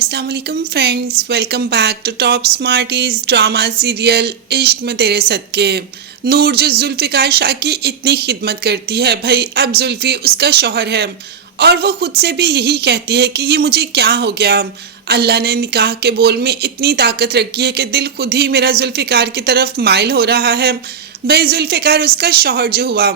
अस्सलाम वालेकुम friends, welcome back to top smarties drama serial इश्क में तेरे सदके। नूर जो जुल्फ़िकार शाह की इतनी खिदमत करती है, भाई अब जुल्फ़ी उसका शौहर है और वो खुद से भी यही कहती है कि ये मुझे क्या हो गया। अल्लाह ने निकाह के बोल में इतनी ताकत रखी है कि दिल खुद ही मेरा जुल्फ़िकार की तरफ माइल हो रहा है। भाई जुल्फ़िकार उसका शौहर जो हुआ,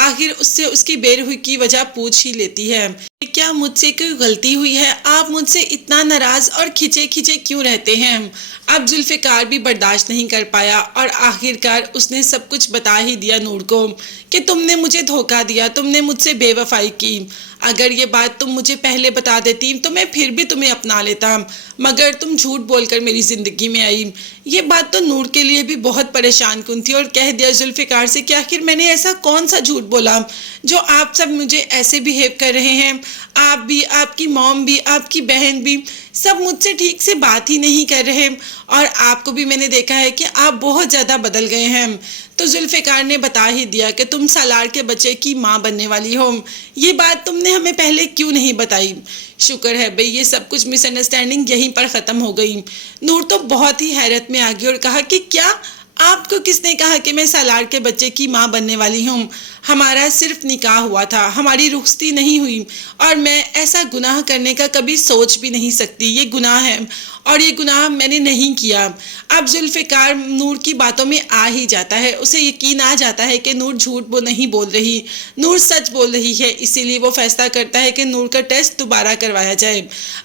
आखिर उससे उसकी बेरहुई की वजह पूछ ही लेती है। क्या मुझसे कोई गलती हुई है? आप मुझसे इतना नाराज और खिंचे खिंचे क्यों रहते हैं? अब जुल्फ़िकार भी बर्दाश्त नहीं कर पाया और आखिरकार उसने सब कुछ बता ही दिया नूर को कि तुमने मुझे धोखा दिया, तुमने मुझसे बेवफाई की। अगर ये बात तुम मुझे पहले बता देती तो मैं फिर भी तुम्हें अपना लेता, मगर तुम झूठ बोलकर मेरी ज़िंदगी में आई। ये बात तो नूर के लिए भी बहुत परेशान कुन थी और कह दिया जुल्फ़िकार से कि आखिर मैंने ऐसा कौन सा झूठ बोला जो आप सब मुझे ऐसे बिहेव कर रहे हैं। आप भी, आपकी मॉम भी, आपकी बहन भी, सब मुझसे ठीक से बात ही नहीं कर रहे और आपको भी मैंने देखा है कि आप बहुत ज़्यादा बदल गए हैं। तो जुल्फ़िकार ने बता ही दिया कि तुम सालार के बच्चे की माँ बनने वाली हो। ये बात तुमने हमें पहले क्यों नहीं बताई? शुक्र है भाई ये सब कुछ मिसअंडरस्टैंडिंग यहीं पर ख़त्म हो गई। नूर तो बहुत ही हैरत में आ गई और कहा कि क्या आपको किसने कहा कि मैं सालार के बच्चे की माँ बनने वाली हूँ? हमारा सिर्फ निकाह हुआ था, हमारी रुखसती नहीं हुई और मैं ऐसा गुनाह करने का कभी सोच भी नहीं सकती। ये गुनाह है और ये गुनाह मैंने नहीं किया। अब जुल्फ़िकार नूर की बातों में आ ही जाता है, उसे यकीन आ जाता है कि नूर झूठ नहीं बोल रही, नूर सच बोल रही है। इसीलिए वो फैसला करता है कि नूर का टेस्ट दोबारा करवाया जाए।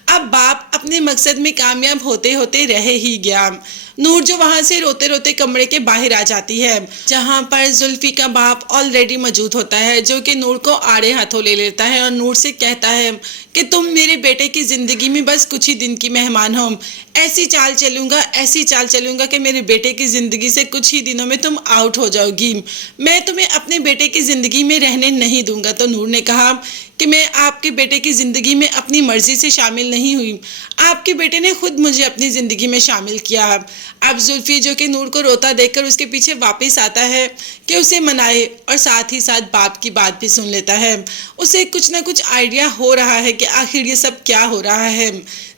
अब बाप अपने मकसद में कामयाब होते होते रह ही गया। नूर जो वहाँ से रोते रोते कमरे के बाहर आ जाती है जहाँ पर जुल्फ़ी का बाप ऑलरेडी मौजूद होता है, जो कि नूर को आड़े हाथों ले लेता है और नूर से कहता है कि तुम मेरे बेटे की ज़िंदगी में बस कुछ ही दिन की मेहमान हो। ऐसी चाल चलूँगा कि मेरे बेटे की ज़िंदगी से कुछ ही दिनों में तुम आउट हो जाओगी। मैं तुम्हें अपने बेटे की ज़िंदगी में रहने नहीं दूंगा। तो नूर ने कहा कि मैं आपके बेटे की ज़िंदगी में अपनी मर्ज़ी से शामिल नहीं हुई, आपके बेटे ने खुद मुझे अपनी ज़िंदगी में शामिल किया। अब जुल्फ़ी जो कि नूर को रोता देखकर उसके पीछे वापस आता है कि उसे मनाए और साथ ही साथ बाप की बात भी सुन लेता है। उसे कुछ ना कुछ आइडिया हो रहा है कि आखिर ये सब क्या हो रहा है।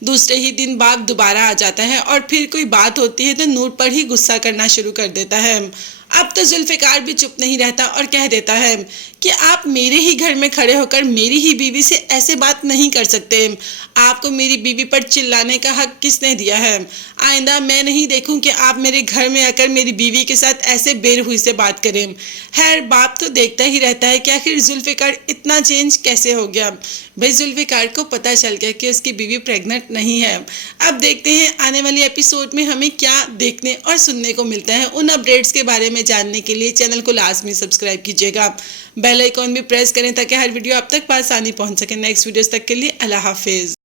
दूसरे ही दिन बाप दोबारा आ जाता है और फिर कोई बात होती है तो नूर पर ही गुस्सा करना शुरू कर देता है। अब तो जुल्फ़िकार भी चुप नहीं रहता और कह देता है कि आप मेरे ही घर में खड़े होकर मेरी ही बीवी से ऐसे बात नहीं कर सकते। आपको मेरी बीवी पर चिल्लाने का हक किसने दिया है? आइंदा मैं नहीं देखूं कि आप मेरे घर में आकर मेरी बीवी के साथ ऐसे बेरहुई से बात करें। खैर बाप तो देखता ही रहता है कि आखिर जुल्फ़िकार इतना चेंज कैसे हो गया। भाई जुल्फ़िकार को पता चल गया कि उसकी बीवी प्रेग्नेंट नहीं है। अब देखते हैं आने वाले एपिसोड में हमें क्या देखने और सुनने को मिलता है। उन अपडेट्स के बारे में जानने के लिए चैनल को लाजमी सब्सक्राइब कीजिएगा, बेल आइकॉन भी प्रेस करें ताकि हर वीडियो आप तक आसानी पहुंच सके। नेक्स्ट वीडियोस तक के लिए अल्लाह हाफिज़।